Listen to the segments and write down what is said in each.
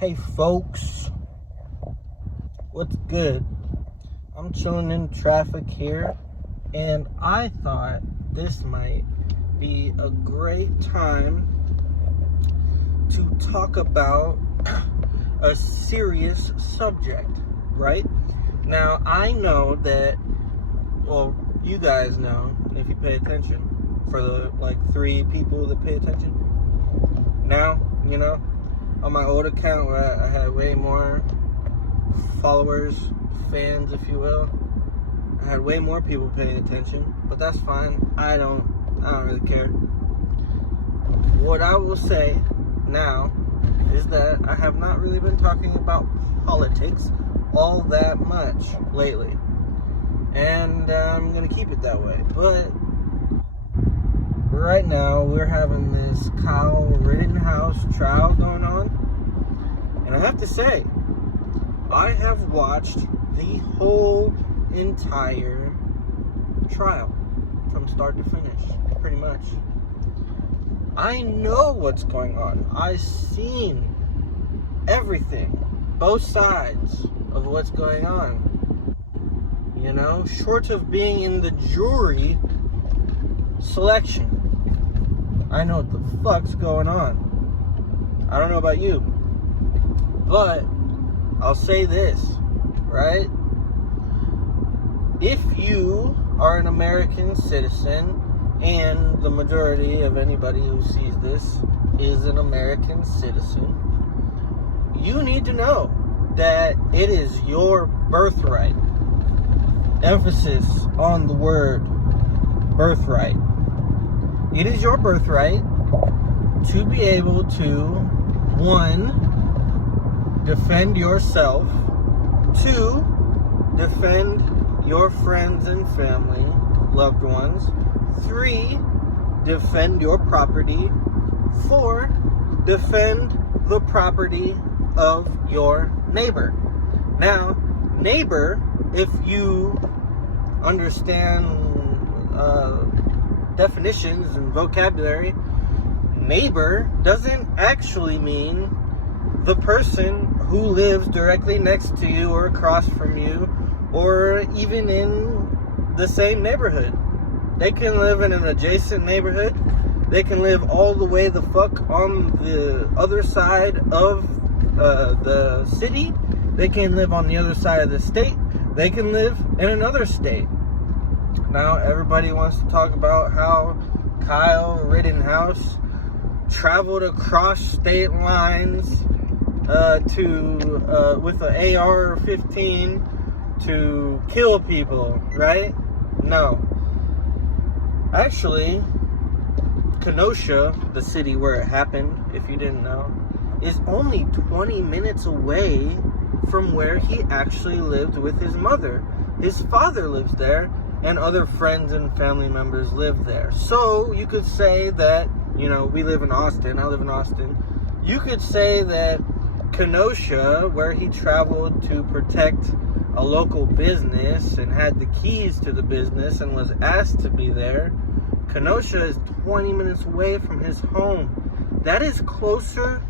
Hey folks, what's good? I'm chilling in traffic here, and I thought this might be a great time to talk about a serious subject, right? Now, I know that, well, you guys know, if you pay attention, for the, 3 people that pay attention, now, on my old account where I had way more followers, fans, if you will, I had way more people paying attention, but that's fine. I don't really care. What I will say now is that I have not really been talking about politics all that much lately, and I'm gonna keep it that way. But right now we're having this Kyle Rittenhouse trial going on, and I have to say, I have watched the whole entire trial from start to finish, pretty much. I know what's going on. I've seen everything, both sides of what's going on. Short of being in the jury selection, I know what the fuck's going on. I don't know about you, but I'll say this, right? If you are an American citizen, and the majority of anybody who sees this is an American citizen, you need to know that it is your birthright. Emphasis on the word birthright. It is your birthright to be able to, 1, defend yourself, 2, defend your friends and family, loved ones, 3, defend your property, 4, defend the property of your neighbor. Now, neighbor, if you understand definitions and vocabulary, neighbor doesn't actually mean the person who lives directly next to you or across from you or even in the same neighborhood. They can live in an adjacent neighborhood. They can live all the way the fuck on the other side of the city. They can live on the other side of the state. They can live in another state. Now, everybody wants to talk about how Kyle Rittenhouse traveled across state lines with an AR-15 to kill people, right? No. Actually, Kenosha, the city where it happened, if you didn't know, is only 20 minutes away from where he actually lived with his mother. His father lives there, and other friends and family members live there. So you could say that, we live in Austin, I live in Austin. You could say that Kenosha, where he traveled to protect a local business and had the keys to the business and was asked to be there, Kenosha is 20 minutes away from his home. That is closer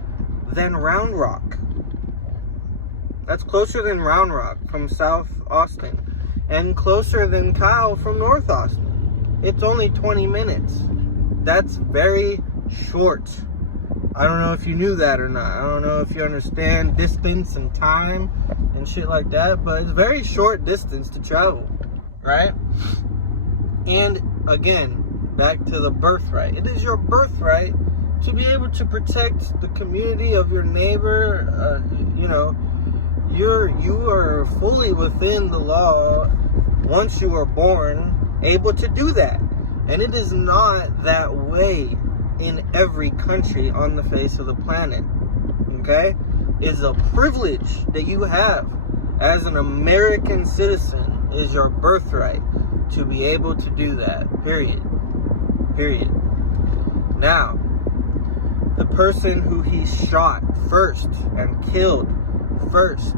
than Round Rock. That's closer than Round Rock from South Austin, and closer than Kyle from North Austin. It's only 20 minutes. That's very short. I don't know if you knew that or not. I don't know if you understand distance and time and shit like that, but it's very short distance to travel, right? And again, back to the birthright. It is your birthright to be able to protect the community of your neighbor. You are fully within the law once you are born, able to do that. And it is not that way in every country on the face of the planet. Okay? It's a privilege that you have as an American citizen, is your birthright to be able to do that. Period. Now, the person who he shot first and killed first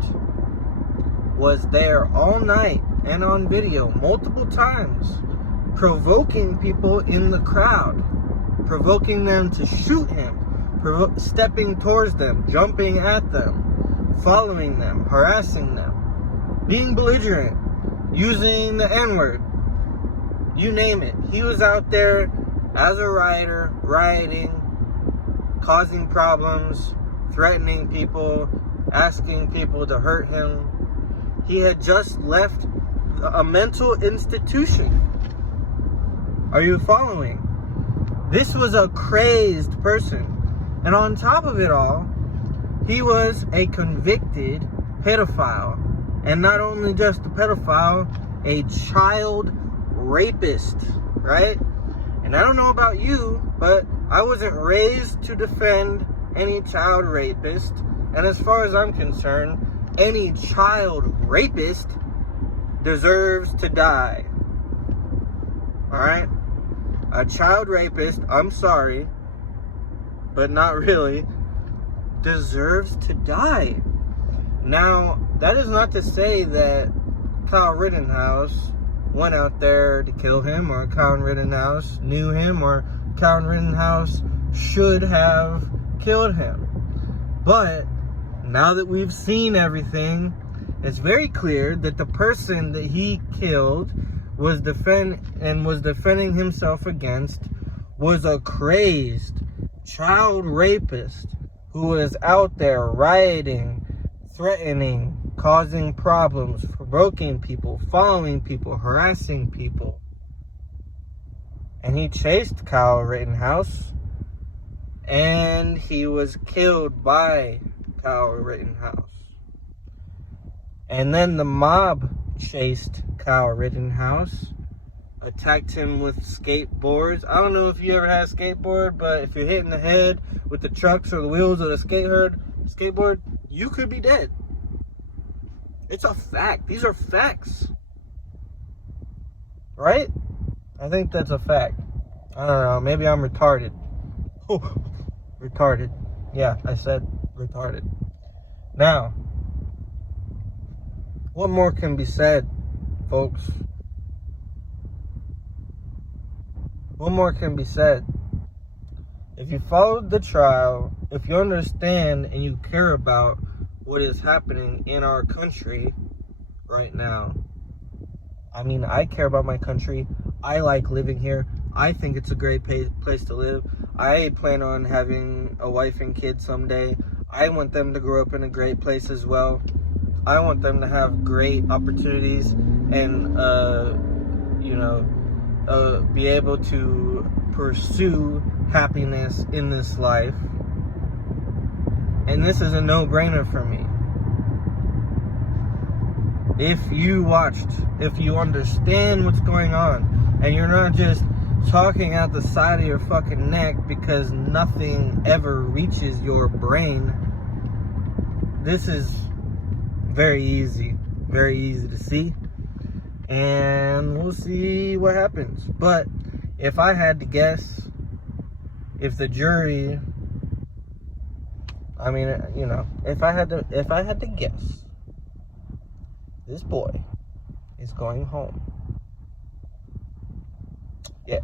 was there all night and on video multiple times, provoking people in the crowd, provoking them to shoot him, stepping towards them, jumping at them, following them, harassing them, being belligerent, using the N-word, you name it. He was out there as a rioter, rioting, causing problems, threatening people, asking people to hurt him. He had just left a mental institution. Are you following? This was a crazed person. And on top of it all, he was a convicted pedophile. And not only just a pedophile, a child rapist, right? And I don't know about you, but I wasn't raised to defend any child rapist. And as far as I'm concerned, any child rapist deserves to die. Alright? A child rapist, I'm sorry, but not really, deserves to die. Now, that is not to say that Kyle Rittenhouse went out there to kill him, or Kyle Rittenhouse knew him, or Kyle Rittenhouse should have killed him. But now that we've seen everything, it's very clear that the person that he killed was defending himself against was a crazed child rapist who was out there rioting, threatening, causing problems, provoking people, following people, harassing people. And he chased Kyle Rittenhouse, and he was killed by Kyle Rittenhouse. And then the mob chased Kyle Rittenhouse, attacked him with skateboards. I don't know if you ever had a skateboard, but if you're hitting the head with the trucks or the wheels of the skateboard, you could be dead. It's a fact. These are facts. Right? I think that's a fact. I don't know. Maybe I'm retarded. Oh, retarded. Yeah, I said retarded. Now, what more can be said, folks? What more can be said? If you followed the trial, if you understand and you care about what is happening in our country right now. I mean, I care about my country. I like living here. I think it's a great place to live. I plan on having a wife and kids someday. I want them to grow up in a great place as well. I want them to have great opportunities and, be able to pursue happiness in this life. And this is a no-brainer for me. If you understand what's going on, and you're not just talking out the side of your fucking neck because nothing ever reaches your brain, this is very easy to see. And we'll see what happens. But if I had to guess, if the jury, if I had to guess, this boy is going home. Yeah.